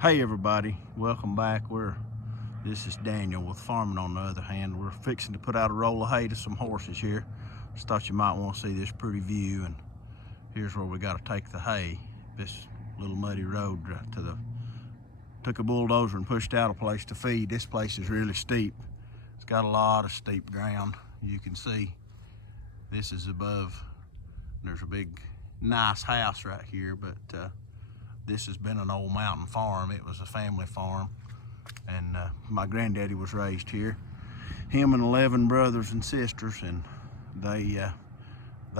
Hey everybody, welcome back. This is Daniel with Farming on the Other Hand. We're fixing to put out a roll of hay to some horses here. Just thought you might want to see this pretty view, and here's where we got to take the hay. This little muddy road took a bulldozer and pushed out a place to feed. This place is really steep. It's got a lot of steep ground. You can see this is above. There's a big nice house right here, but this has been an old mountain farm. It was a family farm, and my granddaddy was raised here. Him and 11 brothers and sisters, and they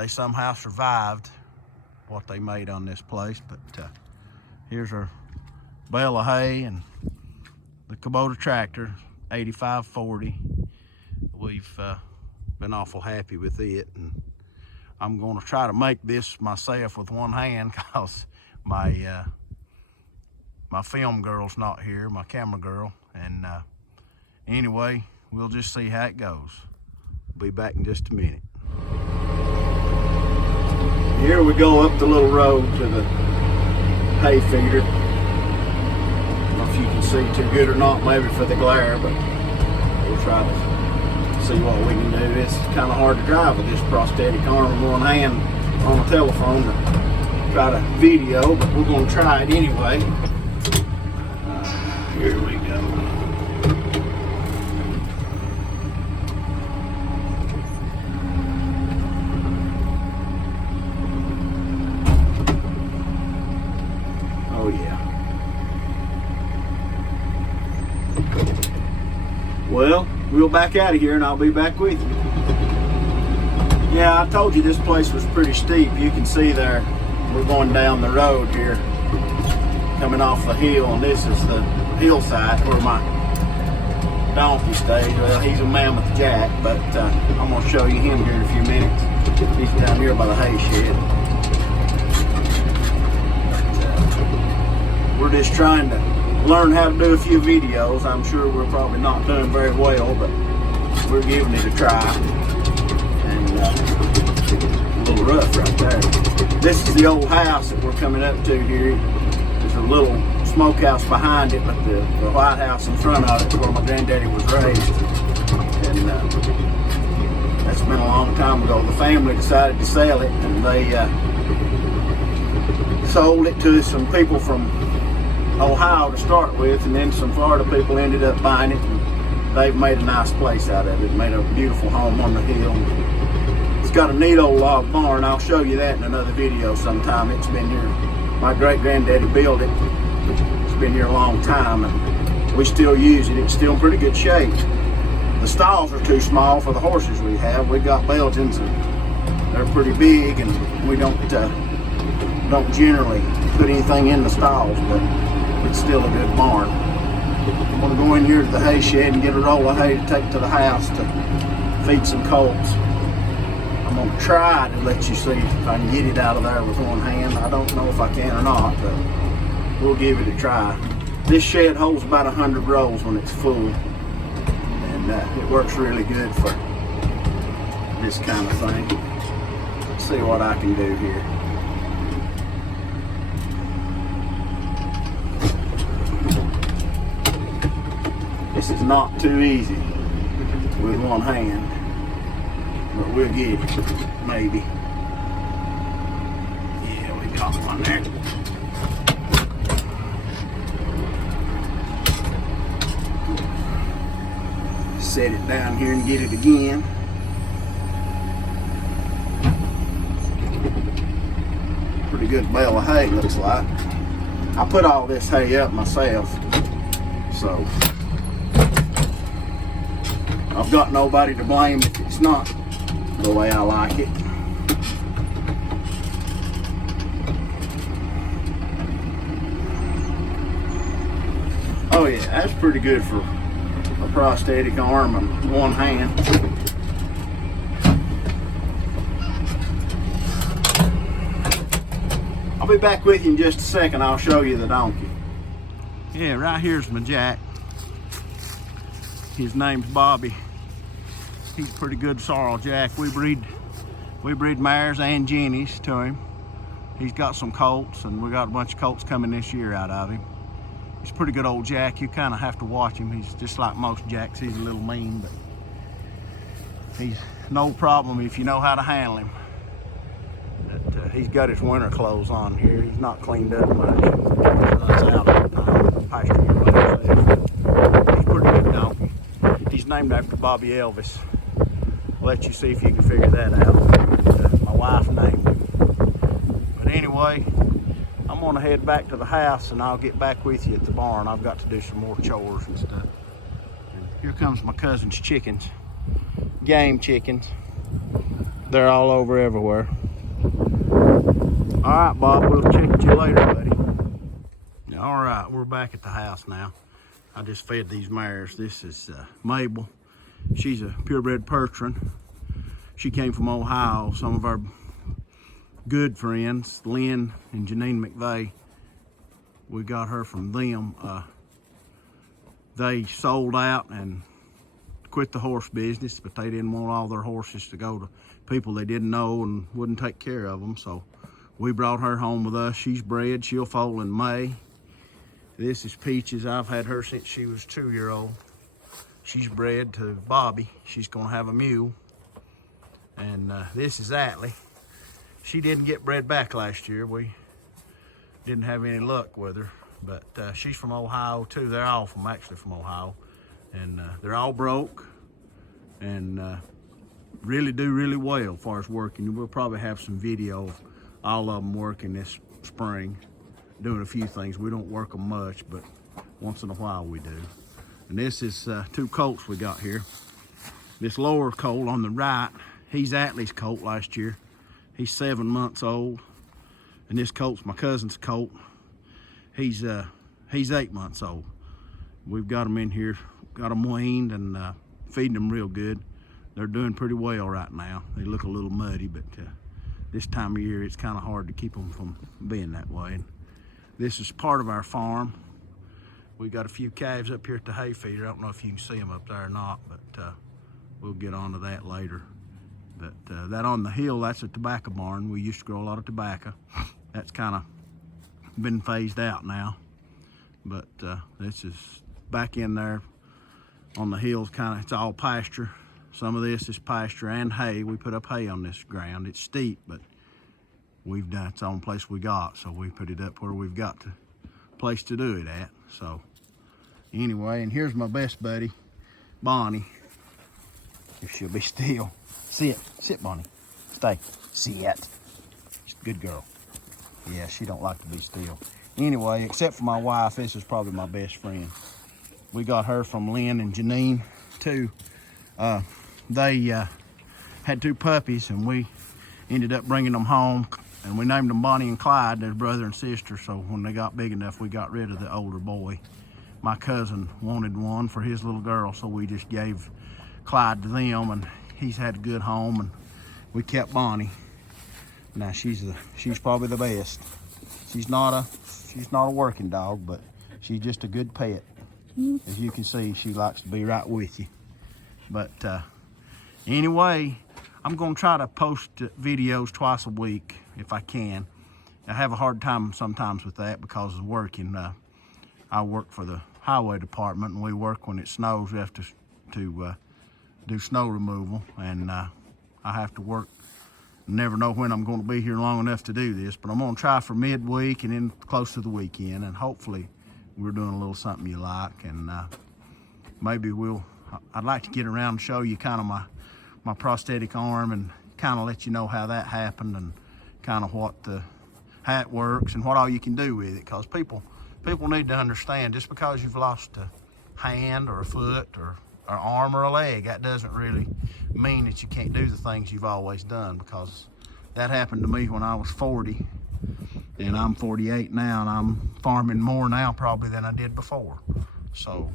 somehow survived what they made on this place. But here's our bale of hay and the Kubota tractor, 8540. We've been awful happy with it, and I'm going to try to make this myself with one hand because my film girl's not here, my camera girl, and anyway, we'll just see how it goes. Be back in just a minute. Here we go up the little road to the hay feeder. I don't know if you can see too good or not, maybe for the glare, but we'll try to see what we can do. It's kind of hard to drive with this prosthetic arm in one hand on a telephone to try to video, but we're going to try it anyway. Here we go. Oh yeah. Well, we'll back out of here and I'll be back with you. Yeah, I told you this place was pretty steep. You can see there, we're going down the road here, coming off the hill, and this is the hillside where my donkey stays. Well, he's a Mammoth Jack, but I'm going to show you him here in a few minutes. He's down here by the hay shed. We're just trying to learn how to do a few videos. I'm sure we're probably not doing very well, but we're giving it a try. And a little rough right there. This is the old house that we're coming up to here. There's a little smokehouse behind it, but the white house in front of it is where my granddaddy was raised. And that's been a long time ago. The family decided to sell it, and they sold it to some people from Ohio to start with, and then some Florida people ended up buying it, and they've made a nice place out of it. Made a beautiful home on the hill. It's got a neat old log barn. I'll show you that in another video sometime. It's been here. My great granddaddy built it. It's been here a long time, and we still use it. It's still in pretty good shape. The stalls are too small for the horses we have. We got Belgians, and they're pretty big, and we don't generally put anything in the stalls, but it's still a good barn. I'm gonna go in here to the hay shed and get a roll of hay to take to the house to feed some colts. I'm gonna try to let you see if I can get it out of there with one hand. I don't know if I can or not, but we'll give it a try. This shed holds about 100 rolls when it's full, and it works really good for this kind of thing. Let's see what I can do here. This is not too easy with one hand, but we'll get it, maybe. Yeah, we got one there. Set it down here and get it again. Pretty good bale of hay, looks like. I put all this hay up myself, so I've got nobody to blame if it's not the way I like it. Oh yeah, that's pretty good for a prosthetic arm and one hand. I'll be back with you in just a second. I'll show you the donkey. Yeah, right here's my Jack. His name's Bobby. He's a pretty good sorrel Jack. We breed mares and jennies to him. He's got some colts, and we got a bunch of colts coming this year out of him. He's a pretty good old jack. You kind of have to watch him. He's just like most jacks. He's a little mean, but he's no problem if you know how to handle him. But, he's got his winter clothes on here. He's not cleaned up much. Runs out all the time. Pasture him by himself. He's a pretty good donkey. He's named after Bobby Elvis. I'll let you see if you can figure that out. My wife named him. But anyway, I'm gonna head back to the house and I'll get back with you at the barn. I've got to do some more chores and stuff. And here comes my cousin's chickens, game chickens. They're all over everywhere. All right, Bob, we'll check with you later, buddy. All right, we're back at the house now. I just fed these mares. This is Mabel. She's a purebred Percheron. She came from Ohio. Some of our good friends, Lynn and Janine McVeigh, we got her from them. They sold out and quit the horse business, but they didn't want all their horses to go to people they didn't know and wouldn't take care of them. So we brought her home with us. She's bred. She'll foal in May. This is Peaches. I've had her since she was 2-year-old. She's bred to Bobby. She's gonna have a mule. And this is Atlee. She didn't get bred back last year. We didn't have any luck with her, but she's from Ohio too. They're all actually from Ohio, and they're all broke and really do really well as far as working. We'll probably have some video of all of them working this spring, doing a few things. We don't work them much, but once in a while we do. And this is 2 colts we got here. This lower colt on the right, he's Atlee's colt last year. He's 7 months old. And this colt's my cousin's colt. He's 8 months old. We've got them in here, got them weaned and feeding them real good. They're doing pretty well right now. They look a little muddy, but this time of year it's kind of hard to keep them from being that way. And this is part of our farm. We got a few calves up here at the hay feeder. I don't know if you can see them up there or not, but we'll get onto that later. But that on the hill, that's a tobacco barn. We used to grow a lot of tobacco. That's kind of been phased out now. But this is back in there on the hills, it's all pasture. Some of this is pasture and hay. We put up hay on this ground. It's steep, but it's the only place we got, so we put it up where we've got the place to do it at. So anyway, and here's my best buddy, Bonnie. If she'll be still. Sit, Bonnie. Stay. Sit. She's a good girl. Yeah, she don't like to be still. Anyway, except for my wife, this is probably my best friend. We got her from Lynn and Janine too. They had 2 puppies, and we ended up bringing them home, and we named them Bonnie and Clyde. They're brother and sister, so when they got big enough, we got rid of the older boy. My cousin wanted one for his little girl, so we just gave Clyde to them, and he's had a good home, and we kept Bonnie. Now she's probably the best. She's not a working dog, but she's just a good pet. As you can see, she likes to be right with you. But anyway, I'm gonna try to post videos twice a week if I can. I have a hard time sometimes with that because of working. I work for the highway department, and we work when it snows. We have to do snow removal, and I have to work. Never know when I'm going to be here long enough to do this, but I'm going to try for midweek and then close to the weekend, and hopefully we're doing a little something you like. And maybe I'd like to get around and show you kind of my prosthetic arm and kind of let you know how that happened and kind of how it works and what all you can do with it, because people need to understand, just because you've lost a hand or a foot or arm or a leg, that doesn't really mean that you can't do the things you've always done, because that happened to me when I was 40, and I'm 48 now, and I'm farming more now probably than I did before. So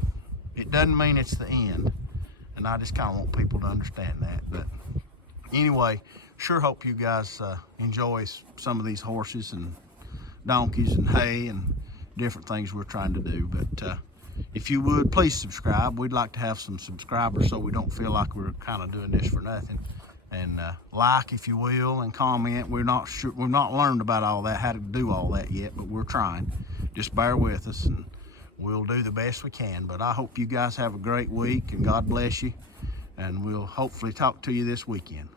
it doesn't mean it's the end, and I just kind of want people to understand that. But anyway, sure hope you guys enjoy some of these horses and donkeys and hay and different things we're trying to do. But if you would, please subscribe. We'd like to have some subscribers so we don't feel like we're kind of doing this for nothing. And like, if you will, and comment. We're not sure, we've not learned about all that, how to do all that yet, but we're trying. Just bear with us, and we'll do the best we can. But I hope you guys have a great week, and God bless you. And we'll hopefully talk to you this weekend.